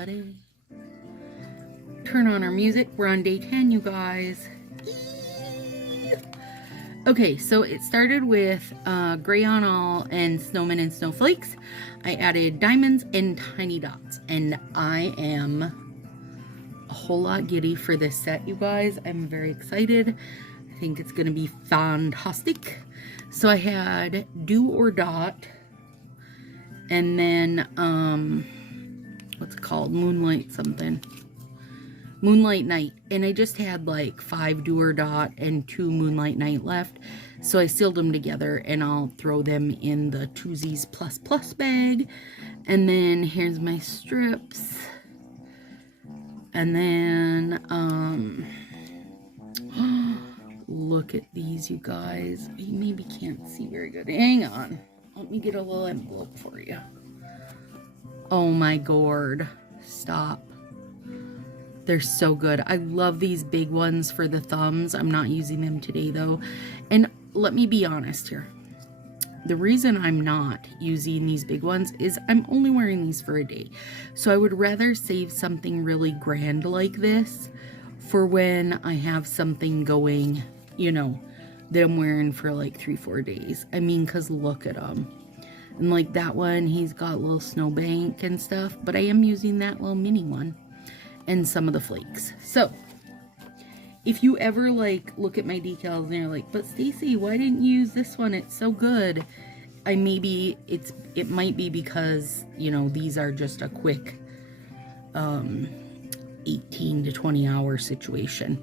everybody. Turn on our music. We're on day 10, you guys. Okay, so it started with Gray on All and Snowmen and Snowflakes. I added diamonds and tiny dots, and I am a whole lot giddy for this set, you guys. I'm very excited. I think it's going to be fantastic. So I had Do or Dot, and then, what's it called? Moonlight something. Moonlight Night, and I just had like 5 Do or Dot and 2 Moonlight Night left, so I sealed them together, and I'll throw them in the Twosies Plus Plus bag. And then here's my strips, and then look at these, you guys. You maybe can't see very good. Hang on, let me get a little envelope for you. Oh my gourd, stop. They're so good. I love these big ones for the thumbs. I'm not using them today though. And let me be honest here. The reason I'm not using these big ones is I'm only wearing these for a day. So I would rather save something really grand like this for when I have something going, you know, that I'm wearing for like 3-4 days. I mean, cause look at them. And like that one, he's got a little snowbank and stuff, but I am using that little mini one. And some of the flakes. So if you ever like look at my decals and you're like, but Stacy, why didn't you use this one? It's so good. It might be because, you know, these are just a quick 18 to 20 hour situation.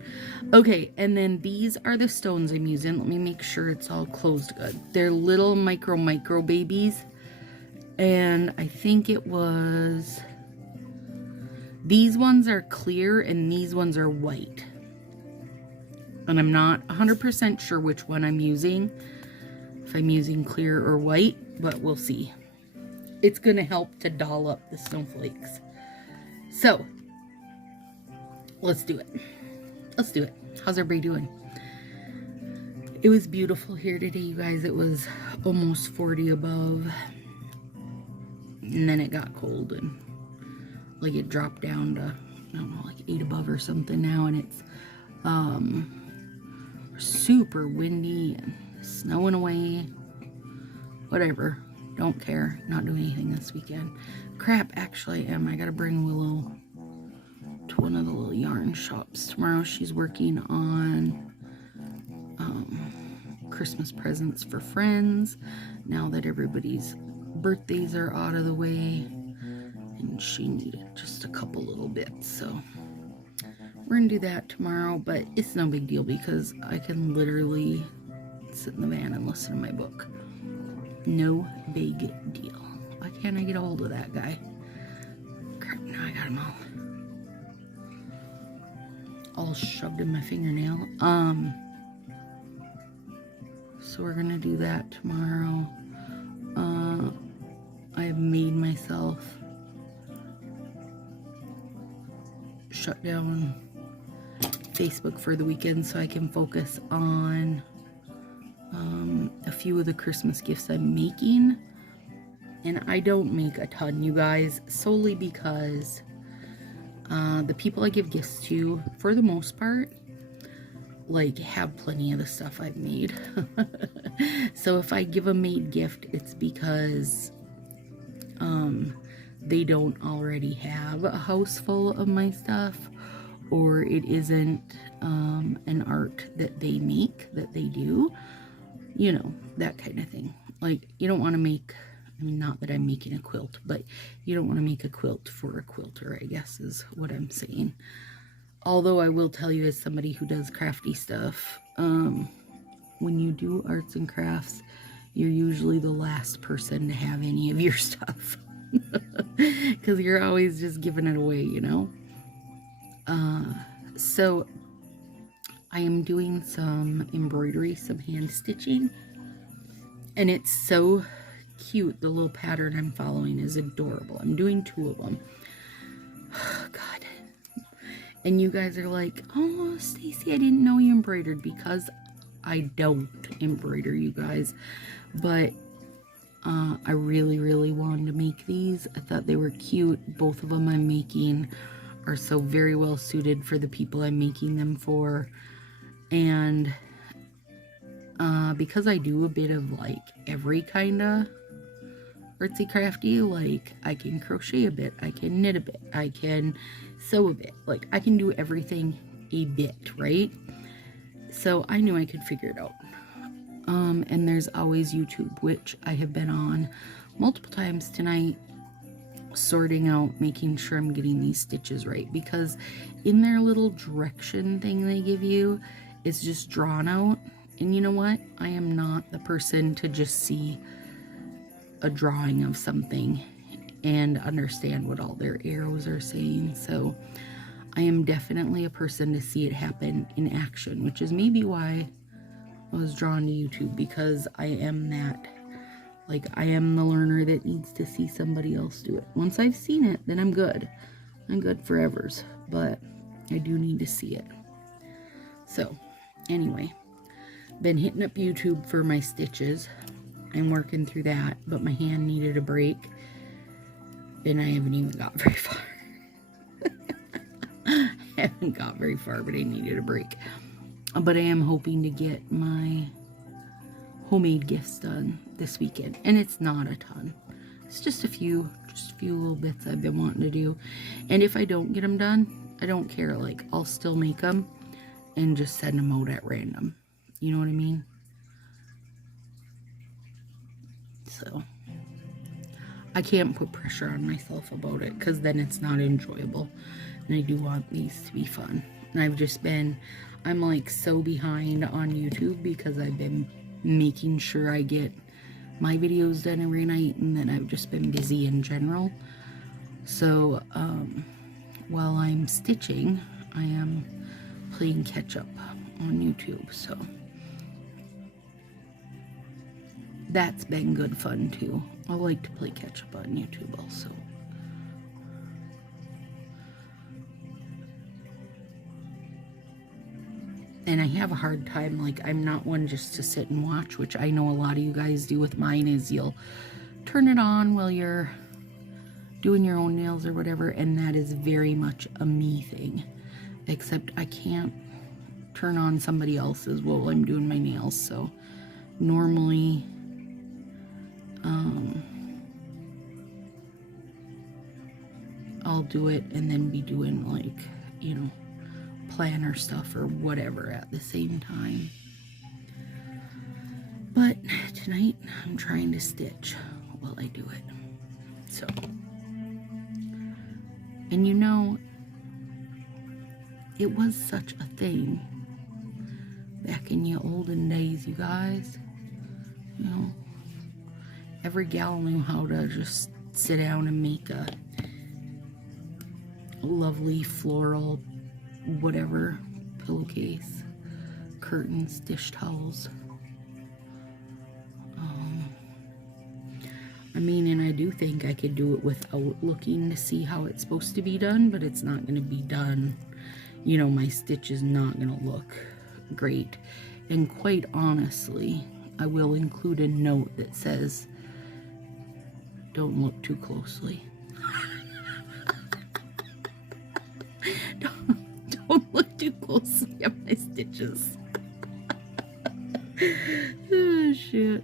Okay, and then these are the stones I'm using. Let me make sure it's all closed good. They're little micro babies, and I think it was, these ones are clear and these ones are white. And I'm not 100% sure which one I'm using. If I'm using clear or white, but we'll see. It's going to help to doll up the snowflakes. So, let's do it. Let's do it. How's everybody doing? It was beautiful here today, you guys. It was almost 40 above. And then it got cold and like it dropped down to, I don't know, like 8 above or something now, and it's super windy and snowing away. Whatever, don't care. Not doing anything this weekend. Crap, actually I am. I gotta bring Willow to one of the little yarn shops tomorrow. She's working on Christmas presents for friends now that everybody's birthdays are out of the way. And she needed just a couple little bits, so we're gonna do that tomorrow, but it's no big deal because I can literally sit in the van and listen to my book. No big deal. Why can't I get a hold of that guy? Crap, now I got him all shoved in my fingernail. So we're gonna do that tomorrow. I have made myself shut down Facebook for the weekend so I can focus on a few of the Christmas gifts I'm making. And I don't make a ton, you guys, solely because the people I give gifts to, for the most part, like have plenty of the stuff I've made. So if I give a made gift, it's because they don't already have a house full of my stuff, or it isn't an art that they make, that they do, you know, that kind of thing. Like, you don't want to make, I mean, not that I'm making a quilt, but you don't want to make a quilt for a quilter, I guess is what I'm saying. Although I will tell you, as somebody who does crafty stuff, when you do arts and crafts, you're usually the last person to have any of your stuff. Because you're always just giving it away, you know. So I am doing some embroidery, some hand stitching, and it's so cute. The little pattern I'm following is adorable. I'm doing 2 of them. Oh, God. And you guys are like, oh, Stacy, I didn't know you embroidered, because I don't embroider, you guys. But I really wanted to make these. I thought they were cute. Both of them I'm making are so very well suited for the people I'm making them for. And because I do a bit of like every kind of artsy crafty, like I can crochet a bit, I can knit a bit, I can sew a bit, like I can do everything a bit, right? So I knew I could figure it out. And there's always YouTube, which I have been on multiple times tonight, sorting out, making sure I'm getting these stitches right, because in their little direction thing they give you, it's just drawn out. And you know what? I am not the person to just see a drawing of something and understand what all their arrows are saying. So I am definitely a person to see it happen in action, which is maybe why I was drawn to YouTube, because I am that, like, I am the learner that needs to see somebody else do it. Once I've seen it, then I'm good. I'm good forevers, but I do need to see it. So anyway, been hitting up YouTube for my stitches. I'm working through that, but my hand needed a break, and I haven't even got very far. I haven't got very far, but I needed a break. But I am hoping to get my homemade gifts done this weekend, and it's not a ton. It's just a few little bits I've been wanting to do. And if I don't get them done, I don't care. Like, I'll still make them and just send them out at random. You know what I mean? So I can't put pressure on myself about it, because then it's not enjoyable. And I do want these to be fun. And I've just been, I'm like so behind on YouTube, because I've been making sure I get my videos done every night, and then I've just been busy in general. So while I'm stitching, I am playing catch up on YouTube. So that's been good fun too. I like to play catch up on YouTube also. And I have a hard time, like, I'm not one just to sit and watch, which I know a lot of you guys do with mine, is you'll turn it on while you're doing your own nails or whatever, and that is very much a me thing. Except I can't turn on somebody else's while I'm doing my nails, so normally I'll do it and then be doing, like, you know, planner stuff or whatever at the same time. But tonight I'm trying to stitch while I do it. So, and you know, it was such a thing back in the olden days, you guys. You know, every gal knew how to just sit down and make a lovely floral whatever pillowcase, curtains, dish towels. I mean, and I do think I could do it without looking to see how it's supposed to be done, but it's not going to be done. You know, my stitch is not going to look great. And quite honestly, I will include a note that says, don't look too closely. Don't look too closely at my stitches. Oh, shit.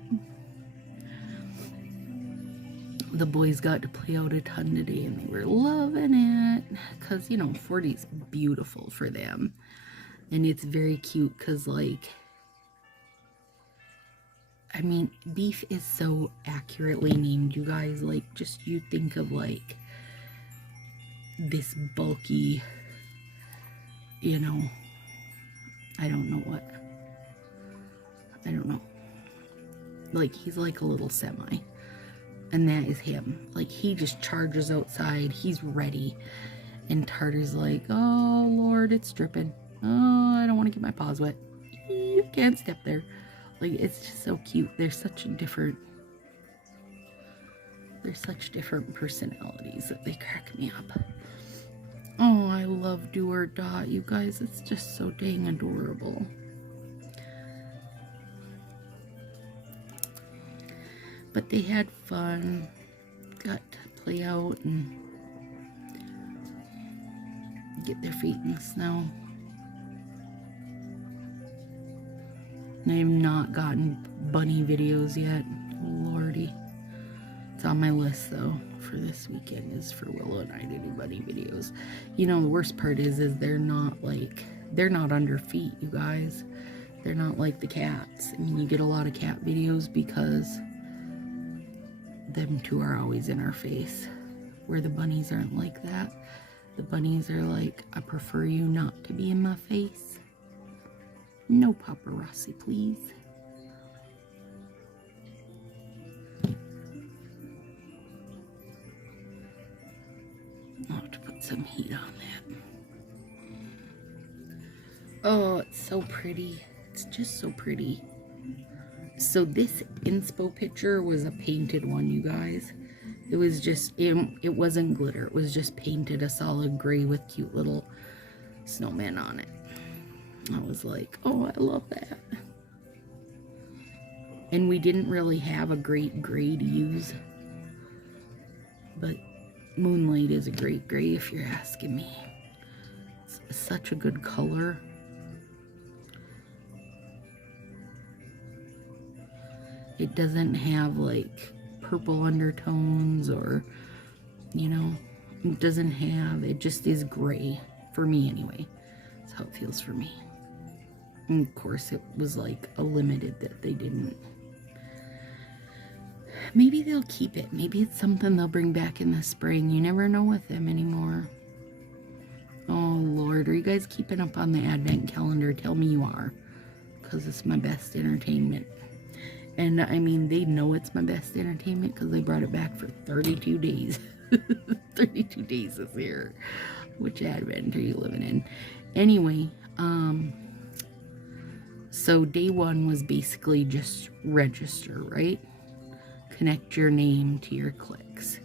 The boys got to play out a ton today, and they were loving it. Because, you know, 40 is beautiful for them. And it's very cute because, like, I mean, beef is so accurately named, you guys. Like, just you think of, like, this bulky, you know, I don't know what. I don't know. Like, he's like a little semi. And that is him. Like, he just charges outside. He's ready. And Tartar's like, oh, Lord, it's dripping. Oh, I don't want to get my paws wet. You can't step there. Like, it's just so cute. They're such different personalities that they crack me up. Oh, I love Do or Dot, you guys. It's just so dang adorable. But they had fun, got to play out and get their feet in the snow. And I have not gotten bunny videos yet. Oh, Lordy. It's on my list though for this weekend, is for Willow and I to do bunny videos. You know, the worst part is they're not under feet, you guys. They're not like the cats. I mean, you get a lot of cat videos because them two are always in our face, where the bunnies aren't like that. The bunnies are like, I prefer you not to be in my face. No paparazzi, please. I'll have to put some heat on that. Oh, it's so pretty. It's just so pretty. So this inspo picture was a painted one, you guys. It was just, it wasn't glitter. It was just painted a solid gray with cute little snowman on it. I was like, oh, I love that. And we didn't really have a great gray to use. But Moonlight is a great gray if you're asking me. It's such a good color. It doesn't have like purple undertones or, you know, it doesn't have, it just is gray for me anyway. That's how it feels for me. And of course it was like a limited that they didn't. Maybe they'll keep it. Maybe it's something they'll bring back in the spring. You never know with them anymore. Oh Lord, are you guys keeping up on the advent calendar? Tell me you are, because it's my best entertainment. And I mean, they know it's my best entertainment because they brought it back for 32 days. 32 days this year. Which advent are you living in? Anyway, so day one was basically just register, right? Connect your name to your clicks.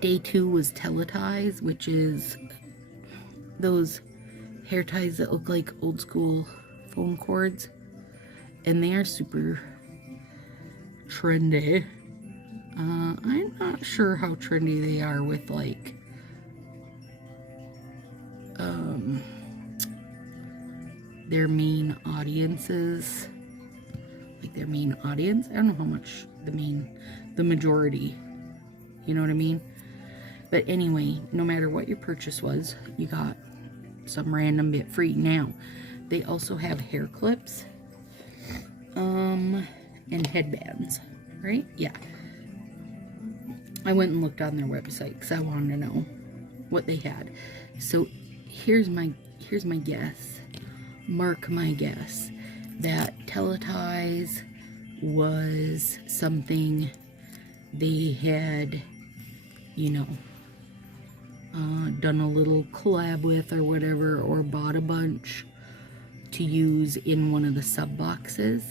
Day two was teleties, which is those hair ties that look like old school phone cords. And they are super trendy. I'm not sure how trendy they are with like their main audiences. Like their main audience. I don't know how much the majority. You know what I mean? But anyway, no matter what your purchase was, you got some random bit free. Now, they also have hair clips. And headbands, right? Yeah. I went and looked on their website because I wanted to know what they had. So here's my guess. Mark my guess that teleties was something they had, you know, done a little collab with or whatever, or bought a bunch to use in one of the sub boxes.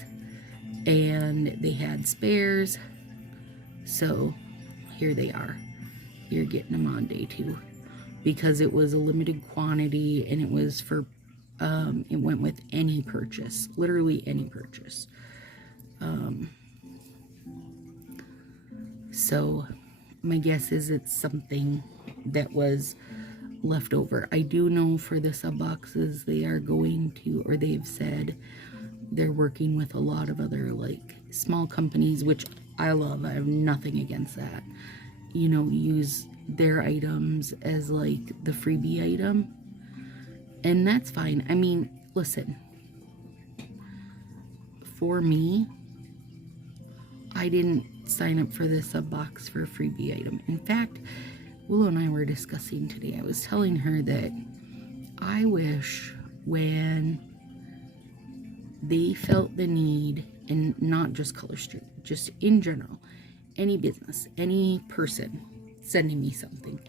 And they had spares, so here they are. You're getting them on day two because it was a limited quantity and it was for it went with any purchase, literally any purchase. So my guess is it's something that was left over. I do know for the sub boxes they are going to, or they've said they're working with a lot of other like small companies, which I love. I have nothing against that. You know, use their items as like the freebie item, and that's fine. I mean, listen, for me, I didn't sign up for this sub box for a freebie item. In fact, Willow and I were discussing today. I was telling her that I wish when they felt the need, and not just Color Street, just in general, any business, any person sending me something,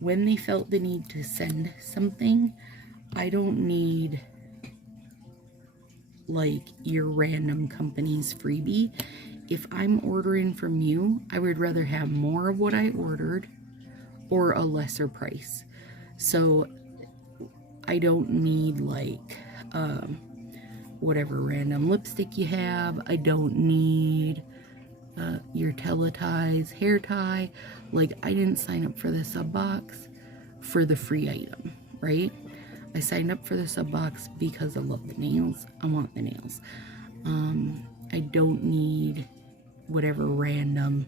when they felt the need to send something, I don't need like your random company's freebie. If I'm ordering from you, I would rather have more of what I ordered or a lesser price. So I don't need like whatever random lipstick you have. I don't need your teleties, hair tie. Like, I didn't sign up for the sub box for the free item, right? I signed up for the sub box because I love the nails. I want the nails. I don't need whatever random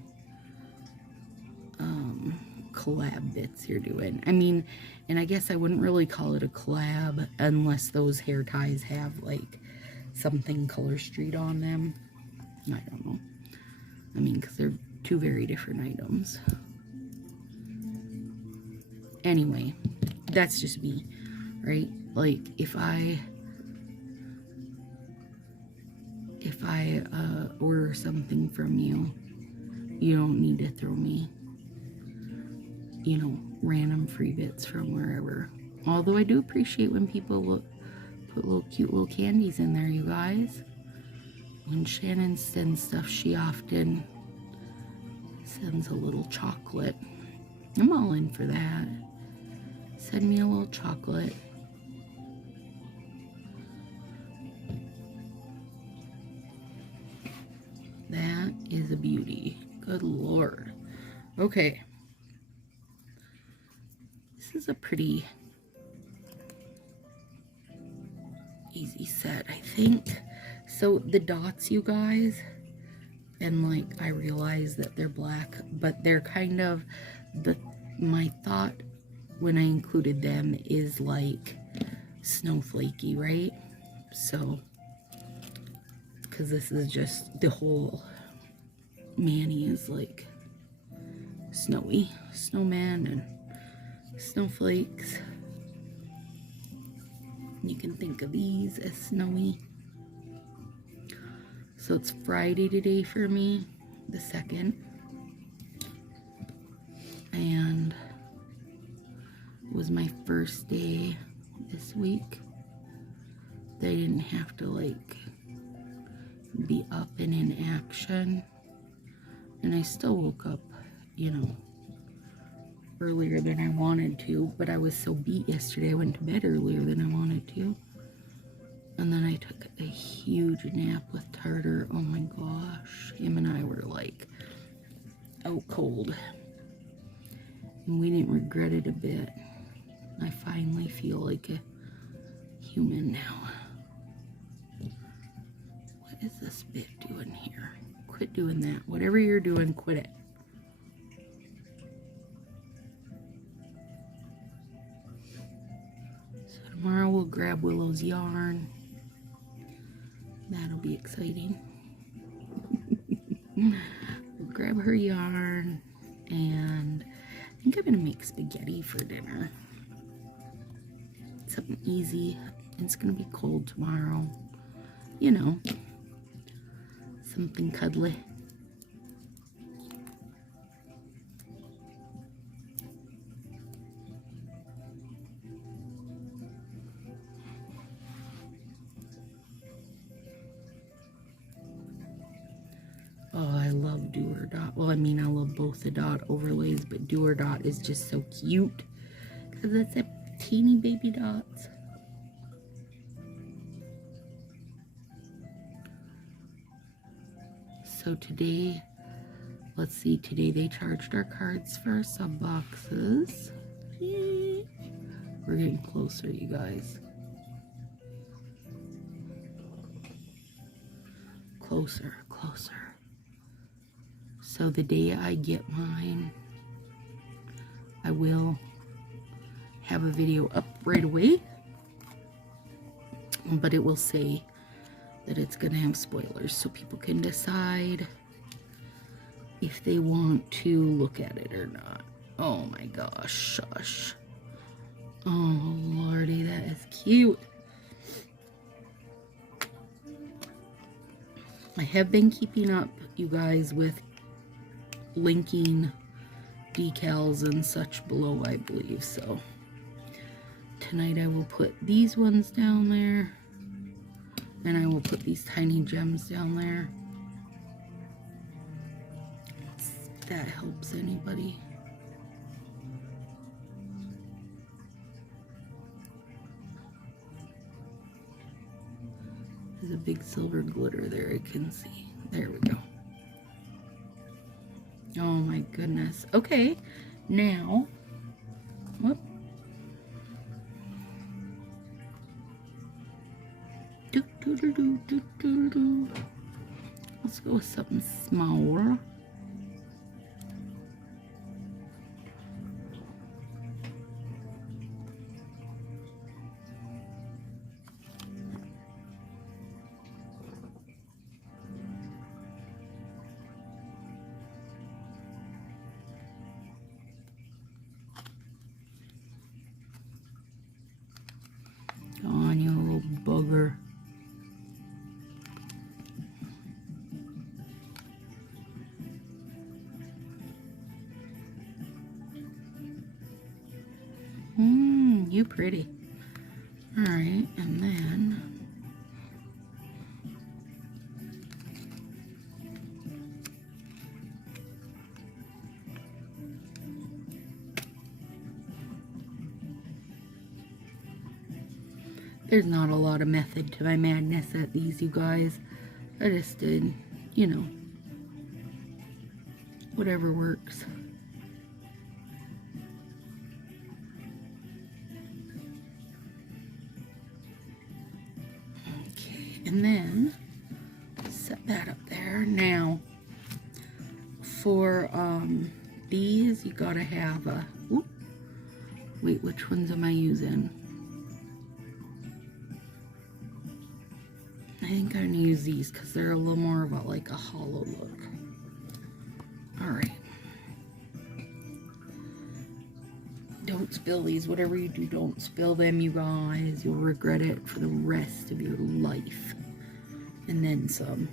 collab bits you're doing. I mean, and I guess I wouldn't really call it a collab unless those hair ties have like something Color Street on them. I don't know. I mean, because they're two very different items. Anyway, that's just me, right? Like, if I order something from you, you don't need to throw me, you know, random free bits from wherever. Although I do appreciate when people put little cute little candies in there, you guys. When Shannon sends stuff, she often sends a little chocolate. I'm all in for that. Send me a little chocolate. That is a beauty. Good Lord. Okay. This is a pretty easy set, I think. So the dots, you guys, and like, I realize that they're black, but they're kind of my thought when I included them is like snowflakey, right? So, because this is just, the whole Manny is like snowy, snowman and snowflakes. You can think of these as snowy. So it's Friday today for me, the 2nd. And it was my first day this week. They didn't have to like be up and in action. And I still woke up, you know, earlier than I wanted to, but I was so beat yesterday I went to bed earlier than I wanted to. And then I took a huge nap with Tartar. Oh my gosh. Him and I were like out cold. And we didn't regret it a bit. I finally feel like a human now. What is this bit doing here? Quit doing that. Whatever you're doing, quit it. So tomorrow we'll grab Willow's yarn. That'll be exciting. We'll grab her yarn, and I think I'm gonna make spaghetti for dinner. Something easy. It's gonna be cold tomorrow. You know, something cuddly. Oh, I love Do or Dot. Well, I mean, I love both the dot overlays, but Do or Dot is just so cute because it's a teeny baby dots. So today, let's see, today they charged our cards for our sub boxes. We're getting closer, you guys. Closer, closer. So the day I get mine, I will have a video up right away, but it will say that it's gonna have spoilers so people can decide if they want to look at it or not. Oh my gosh, shush. Oh lordy, that is cute. I have been keeping up, you guys, with linking decals and such below, I believe. So tonight I will put these ones down there, and I will put these tiny gems down there. If that helps anybody. There's a big silver glitter there I can see. There we go. Oh my goodness. Okay, now, whoop. Let's go with something small. Go on, you little bugger. You pretty. All right, and then there's not a lot of method to my madness at these, you guys. I just did, you know, whatever works. And then set that up there. Now, for these, you gotta have a, ooh, wait, which ones am I using? I think I'm gonna use these because they're a little more of like a hollow look. All right. Don't spill these. Whatever you do, don't spill them, you guys. You'll regret it for the rest of your life. And then some.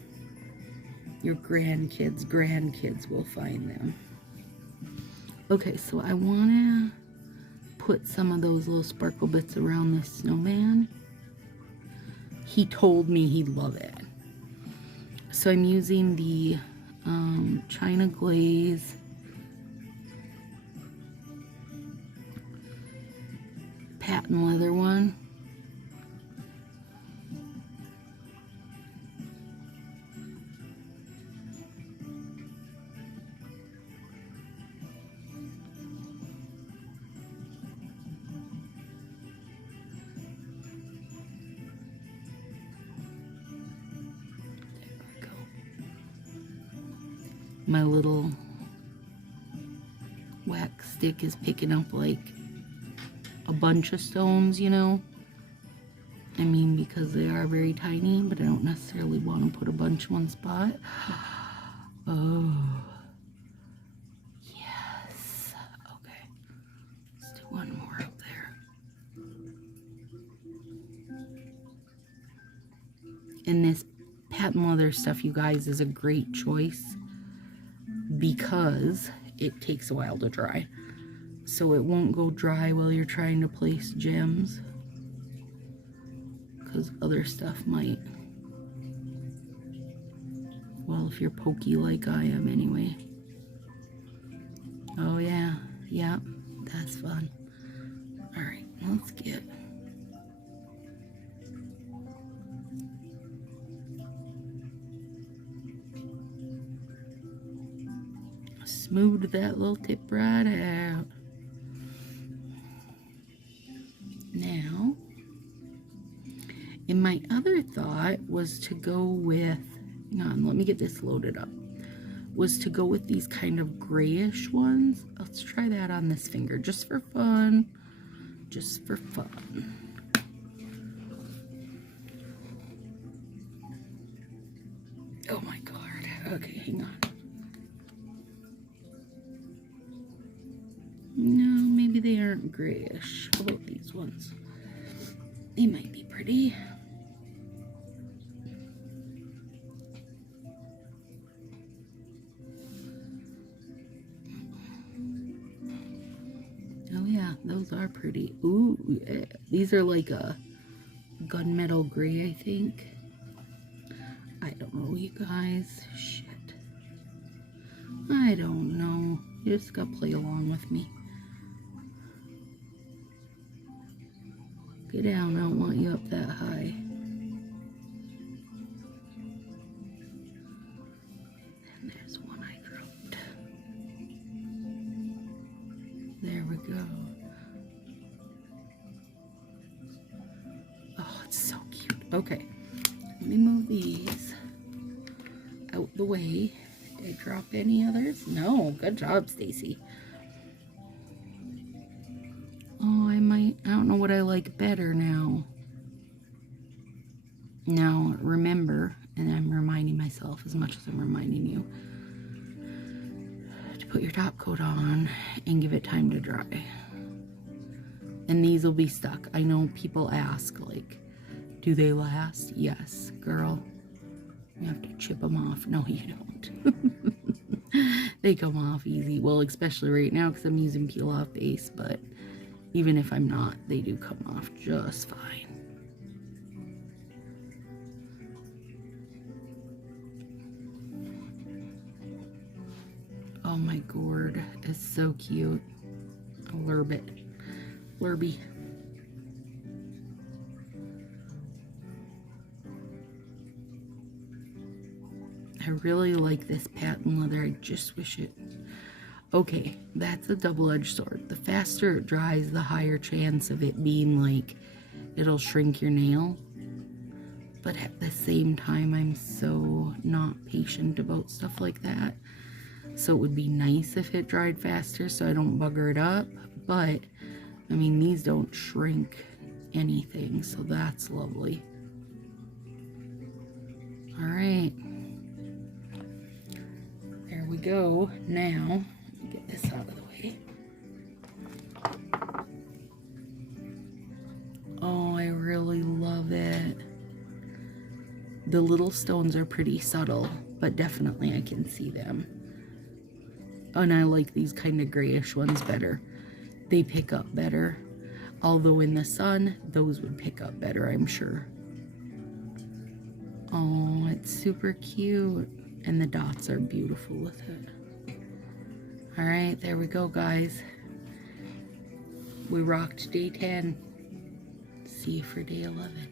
Your grandkids will find them. Okay, so I want to put some of those little sparkle bits around this snowman. He told me he'd love it. So I'm using the China Glaze patent leather one. My little wax stick is picking up like a bunch of stones, you know. I mean, because they are very tiny, but I don't necessarily want to put a bunch in one spot. Oh, yes. Okay, let's do one more up there. And this patent leather stuff, you guys, is a great choice because it takes a while to dry. So it won't go dry while you're trying to place gems, because other stuff might. Well, if you're pokey like I am anyway. Oh yeah, yeah, that's fun. All right, let's get smooth that little tip right out. Now, and my other thought was to go with, hang on, let me get this loaded up, was to go with these kind of grayish ones. Let's try that on this finger, just for fun. Just for fun. Oh my God. Okay, hang on. No, maybe they aren't grayish. How about these ones? They might be pretty. Oh yeah, those are pretty. Ooh, yeah. These are like a gunmetal gray, I think. I don't know, you guys. Shit. I don't know. You just gotta play along with me. Get down, I don't want you up that high. Okay, let me move these out the way. Did I drop any others? No, good job, Stacy. Oh, I don't know what I like better now. Now, remember, and I'm reminding myself as much as I'm reminding you, to put your top coat on and give it time to dry. And these will be stuck. I know people ask, like, do they last? Yes, girl. You have to chip them off. No, you don't. They come off easy. Well, especially right now because I'm using peel off base, but even if I'm not, they do come off just fine. Oh my gourd is so cute. A lurbit. Lurby. I really like this patent leather. I just wish it... Okay, that's a double-edged sword. The faster it dries, the higher chance of it being like, it'll shrink your nail. But at the same time, I'm so not patient about stuff like that. So it would be nice if it dried faster so I don't bugger it up. But, I mean, these don't shrink anything, so that's lovely. All right. There we go. Now, let me get this out of the way. Oh, I really love it. The little stones are pretty subtle, but definitely I can see them. And I like these kind of grayish ones better. They pick up better. Although in the sun, those would pick up better, I'm sure. Oh, it's super cute. And the dots are beautiful with it. All right, there we go, guys. We rocked day 10. See you for day 11.